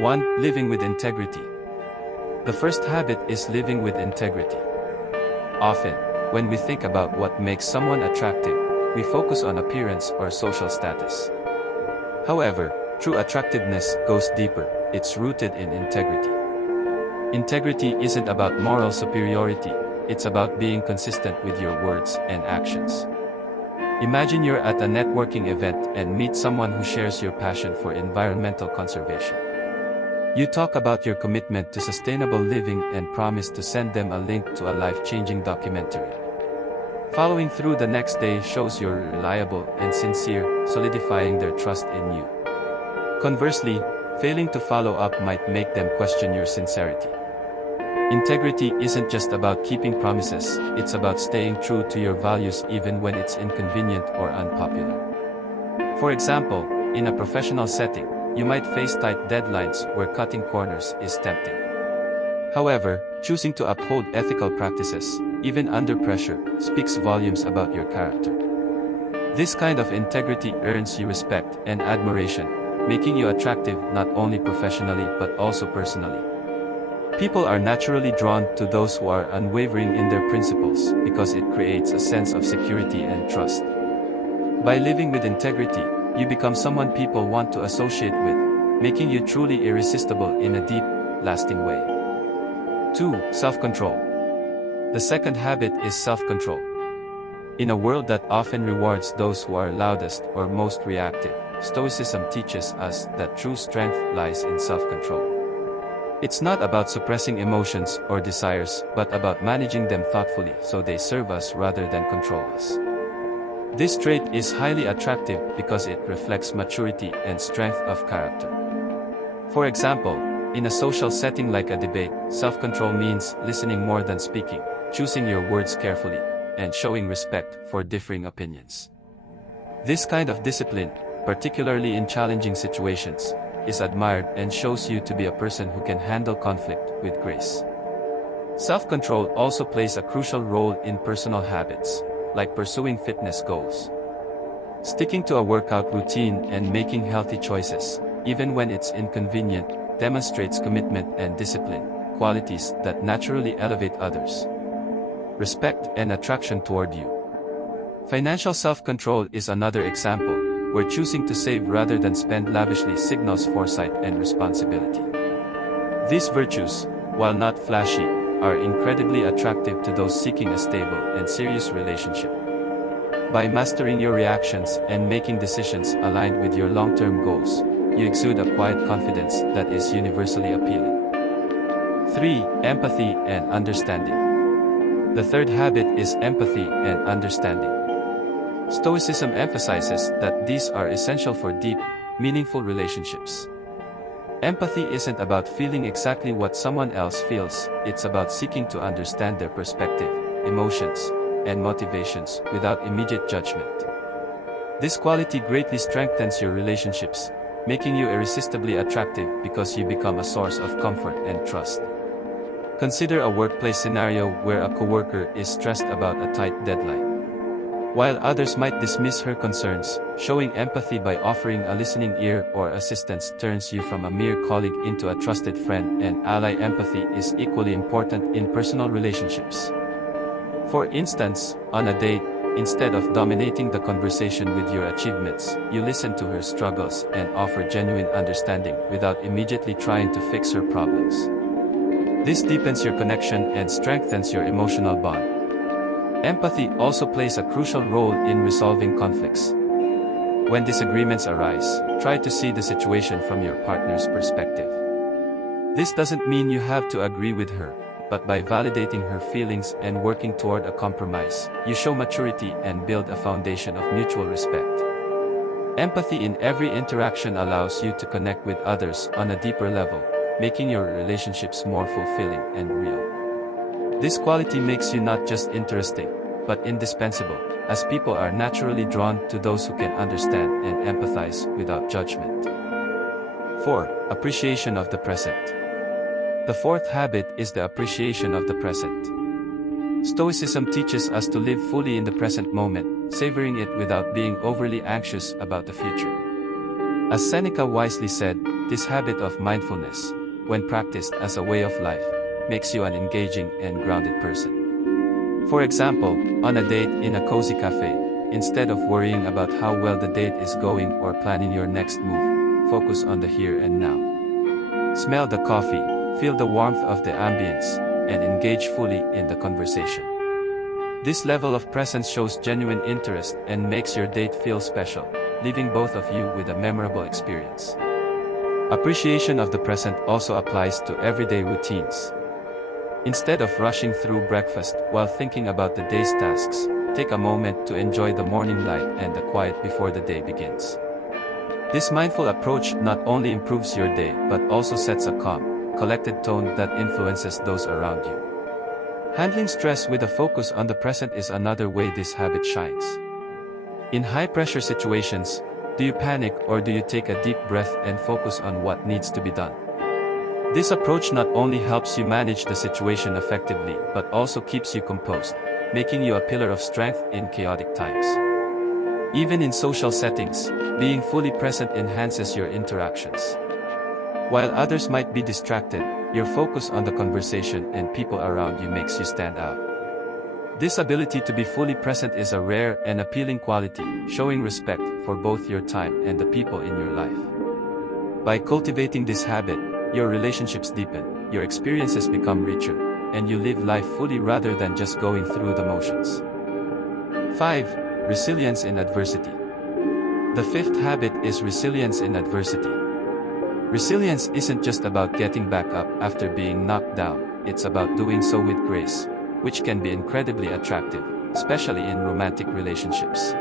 1. Living with integrity. The first habit is living with integrity. Often, when we think about what makes someone attractive, we focus on appearance or social status. However, true attractiveness goes deeper. It's rooted in integrity. Integrity isn't about moral superiority, it's about being consistent with your words and actions. Imagine you're at a networking event and meet someone who shares your passion for environmental conservation. You talk about your commitment to sustainable living and promise to send them a link to a life-changing documentary. Following through the next day shows you're reliable and sincere, solidifying their trust in you. Conversely, failing to follow up might make them question your sincerity. Integrity isn't just about keeping promises, it's about staying true to your values even when it's inconvenient or unpopular. For example, in a professional setting, you might face tight deadlines where cutting corners is tempting. However, choosing to uphold ethical practices, even under pressure, speaks volumes about your character. This kind of integrity earns you respect and admiration, making you attractive not only professionally but also personally. People are naturally drawn to those who are unwavering in their principles because it creates a sense of security and trust. By living with integrity, you become someone people want to associate with, making you truly irresistible in a deep, lasting way. 2. Self-control. The second habit is self-control. In a world that often rewards those who are loudest or most reactive, Stoicism teaches us that true strength lies in self-control. It's not about suppressing emotions or desires, but about managing them thoughtfully so they serve us rather than control us. This trait is highly attractive because it reflects maturity and strength of character. For example, in a social setting like a debate, self-control means listening more than speaking, choosing your words carefully, and showing respect for differing opinions. This kind of discipline, particularly in challenging situations, is admired and shows you to be a person who can handle conflict with grace. Self-control also plays a crucial role in personal habits, like pursuing fitness goals. Sticking to a workout routine and making healthy choices, even when it's inconvenient, demonstrates commitment and discipline, qualities that naturally elevate others' respect and attraction toward you. Financial self-control is another example, where choosing to save rather than spend lavishly signals foresight and responsibility. These virtues, while not flashy, are incredibly attractive to those seeking a stable and serious relationship. By mastering your reactions and making decisions aligned with your long-term goals, you exude a quiet confidence that is universally appealing. 3. Empathy and understanding. The third habit is empathy and understanding. Stoicism emphasizes that these are essential for deep, meaningful relationships. Empathy isn't about feeling exactly what someone else feels, it's about seeking to understand their perspective, emotions, and motivations without immediate judgment. This quality greatly strengthens your relationships, making you irresistibly attractive because you become a source of comfort and trust. Consider a workplace scenario where a coworker is stressed about a tight deadline. While others might dismiss her concerns, showing empathy by offering a listening ear or assistance turns you from a mere colleague into a trusted friend and ally. Empathy is equally important in personal relationships. For instance, on a date, instead of dominating the conversation with your achievements, you listen to her struggles and offer genuine understanding without immediately trying to fix her problems. This deepens your connection and strengthens your emotional bond. Empathy also plays a crucial role in resolving conflicts. When disagreements arise, try to see the situation from your partner's perspective. This doesn't mean you have to agree with her, but by validating her feelings and working toward a compromise, you show maturity and build a foundation of mutual respect. Empathy in every interaction allows you to connect with others on a deeper level, making your relationships more fulfilling and real. This quality makes you not just interesting, but indispensable, as people are naturally drawn to those who can understand and empathize without judgment. 4. Appreciation of the present. The fourth habit is the appreciation of the present. Stoicism teaches us to live fully in the present moment, savoring it without being overly anxious about the future. As Seneca wisely said, this habit of mindfulness, when practiced as a way of life, makes you an engaging and grounded person. For example, on a date in a cozy cafe, instead of worrying about how well the date is going or planning your next move, focus on the here and now. Smell the coffee, feel the warmth of the ambience, and engage fully in the conversation. This level of presence shows genuine interest and makes your date feel special, leaving both of you with a memorable experience. Appreciation of the present also applies to everyday routines. Instead of rushing through breakfast while thinking about the day's tasks, take a moment to enjoy the morning light and the quiet before the day begins. This mindful approach not only improves your day but also sets a calm, collected tone that influences those around you. Handling stress with a focus on the present is another way this habit shines. In high-pressure situations, do you panic or do you take a deep breath and focus on what needs to be done? This approach not only helps you manage the situation effectively but also keeps you composed, making you a pillar of strength in chaotic times. Even in social settings, being fully present enhances your interactions. While others might be distracted, your focus on the conversation and people around you makes you stand out. This ability to be fully present is a rare and appealing quality, showing respect for both your time and the people in your life. By cultivating this habit, your relationships deepen, your experiences become richer, and you live life fully rather than just going through the motions. 5. Resilience in adversity. The fifth habit is resilience in adversity. Resilience isn't just about getting back up after being knocked down, it's about doing so with grace, which can be incredibly attractive, especially in romantic relationships.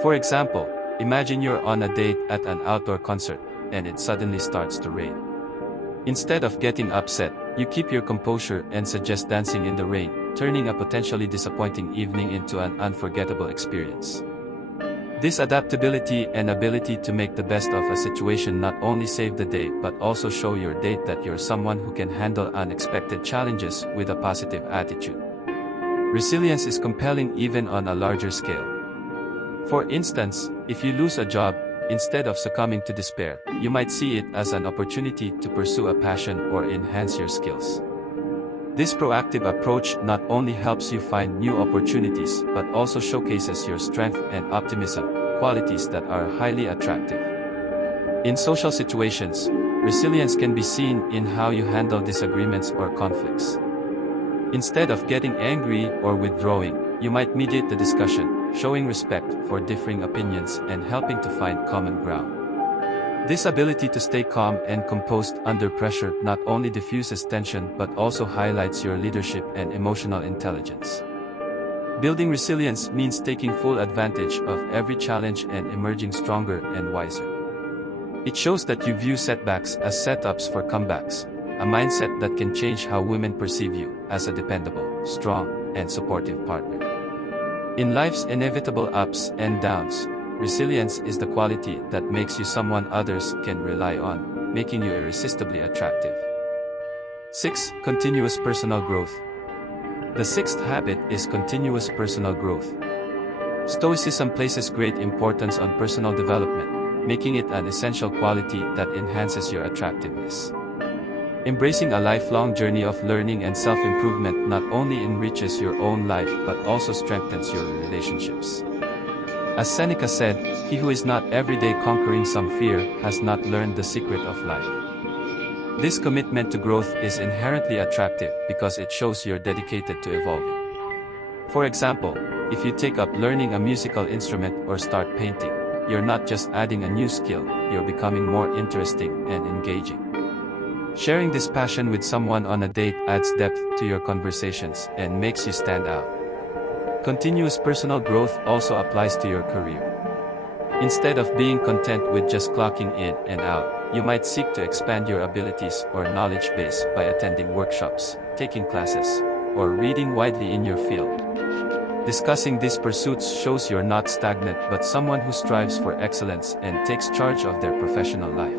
For example, imagine you're on a date at an outdoor concert, and it suddenly starts to rain. Instead of getting upset, you keep your composure and suggest dancing in the rain, turning a potentially disappointing evening into an unforgettable experience. This adaptability and ability to make the best of a situation not only save the day but also show your date that you're someone who can handle unexpected challenges with a positive attitude. Resilience is compelling even on a larger scale. For instance, if you lose a job, instead of succumbing to despair, you might see it as an opportunity to pursue a passion or enhance your skills. This proactive approach not only helps you find new opportunities but also showcases your strength and optimism, qualities that are highly attractive. In social situations, resilience can be seen in how you handle disagreements or conflicts. Instead of getting angry or withdrawing, you might mediate the discussion, showing respect for differing opinions and helping to find common ground. This ability to stay calm and composed under pressure not only diffuses tension but also highlights your leadership and emotional intelligence. Building resilience means taking full advantage of every challenge and emerging stronger and wiser. It shows that you view setbacks as setups for comebacks, a mindset that can change how women perceive you as a dependable, strong, and supportive partner. In life's inevitable ups and downs, resilience is the quality that makes you someone others can rely on, making you irresistibly attractive. 6. Continuous personal growth. The sixth habit is continuous personal growth. Stoicism places great importance on personal development, making it an essential quality that enhances your attractiveness. Embracing a lifelong journey of learning and self-improvement not only enriches your own life but also strengthens your relationships. As Seneca said, "He who is not every day conquering some fear has not learned the secret of life." This commitment to growth is inherently attractive because it shows you're dedicated to evolving. For example, if you take up learning a musical instrument or start painting, you're not just adding a new skill, you're becoming more interesting and engaging. Sharing this passion with someone on a date adds depth to your conversations and makes you stand out. Continuous personal growth also applies to your career. Instead of being content with just clocking in and out, you might seek to expand your abilities or knowledge base by attending workshops, taking classes, or reading widely in your field. Discussing these pursuits shows you're not stagnant but someone who strives for excellence and takes charge of their professional life.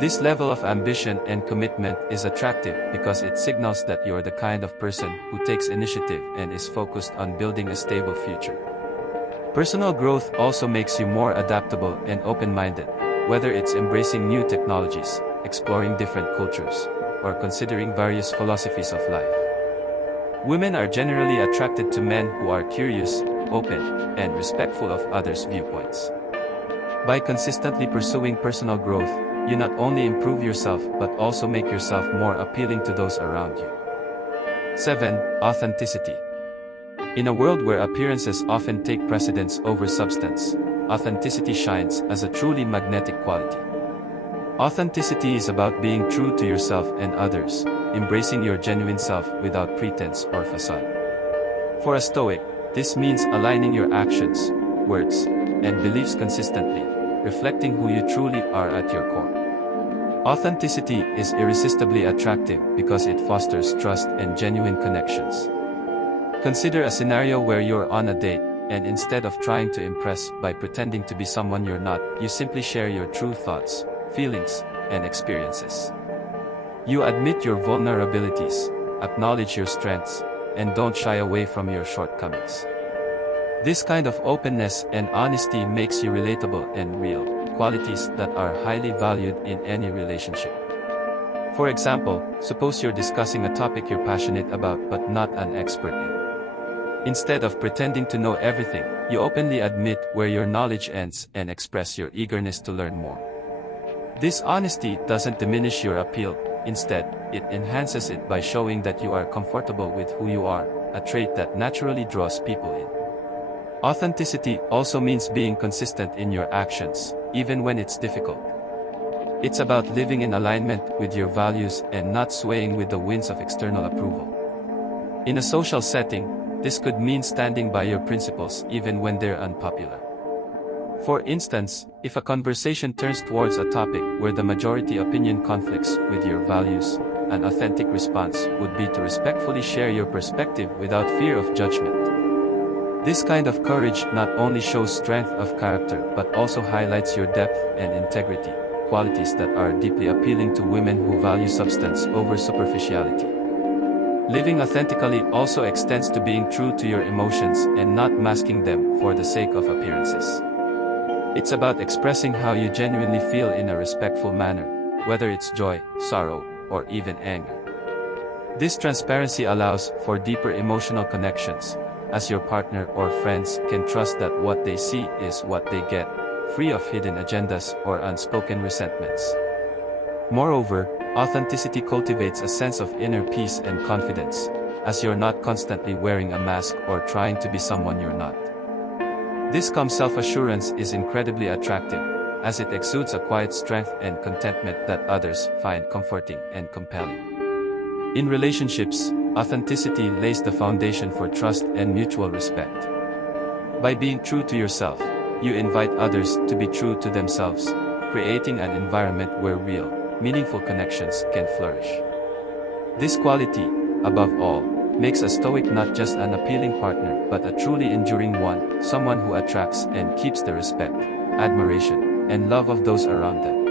This level of ambition and commitment is attractive because it signals that you're the kind of person who takes initiative and is focused on building a stable future. Personal growth also makes you more adaptable and open-minded, whether it's embracing new technologies, exploring different cultures, or considering various philosophies of life. Women are generally attracted to men who are curious, open, and respectful of others' viewpoints. By consistently pursuing personal growth, you not only improve yourself but also make yourself more appealing to those around you. 7. Authenticity. In a world where appearances often take precedence over substance, authenticity shines as a truly magnetic quality. Authenticity is about being true to yourself and others, embracing your genuine self without pretense or facade. For a Stoic, this means aligning your actions, words, and beliefs consistently, reflecting who you truly are at your core. Authenticity is irresistibly attractive because it fosters trust and genuine connections. Consider a scenario where you're on a date, and instead of trying to impress by pretending to be someone you're not, you simply share your true thoughts, feelings, and experiences. You admit your vulnerabilities, acknowledge your strengths, and don't shy away from your shortcomings. This kind of openness and honesty makes you relatable and real, qualities that are highly valued in any relationship. For example, suppose you're discussing a topic you're passionate about but not an expert in. Instead of pretending to know everything, you openly admit where your knowledge ends and express your eagerness to learn more. This honesty doesn't diminish your appeal, instead, it enhances it by showing that you are comfortable with who you are, a trait that naturally draws people in. Authenticity also means being consistent in your actions, even when it's difficult. It's about living in alignment with your values and not swaying with the winds of external approval. In a social setting, this could mean standing by your principles even when they're unpopular. For instance, if a conversation turns towards a topic where the majority opinion conflicts with your values, an authentic response would be to respectfully share your perspective without fear of judgment. This kind of courage not only shows strength of character but also highlights your depth and integrity, qualities that are deeply appealing to women who value substance over superficiality. Living authentically also extends to being true to your emotions and not masking them for the sake of appearances. It's about expressing how you genuinely feel in a respectful manner, whether it's joy, sorrow, or even anger. This transparency allows for deeper emotional connections, as your partner or friends can trust that what they see is what they get, free of hidden agendas or unspoken resentments. Moreover, authenticity cultivates a sense of inner peace and confidence, as you're not constantly wearing a mask or trying to be someone you're not. This calm self-assurance is incredibly attractive, as it exudes a quiet strength and contentment that others find comforting and compelling. In relationships, authenticity lays the foundation for trust and mutual respect. By being true to yourself, you invite others to be true to themselves, creating an environment where real, meaningful connections can flourish. This quality, above all, makes a Stoic not just an appealing partner but a truly enduring one, someone who attracts and keeps the respect, admiration, and love of those around them.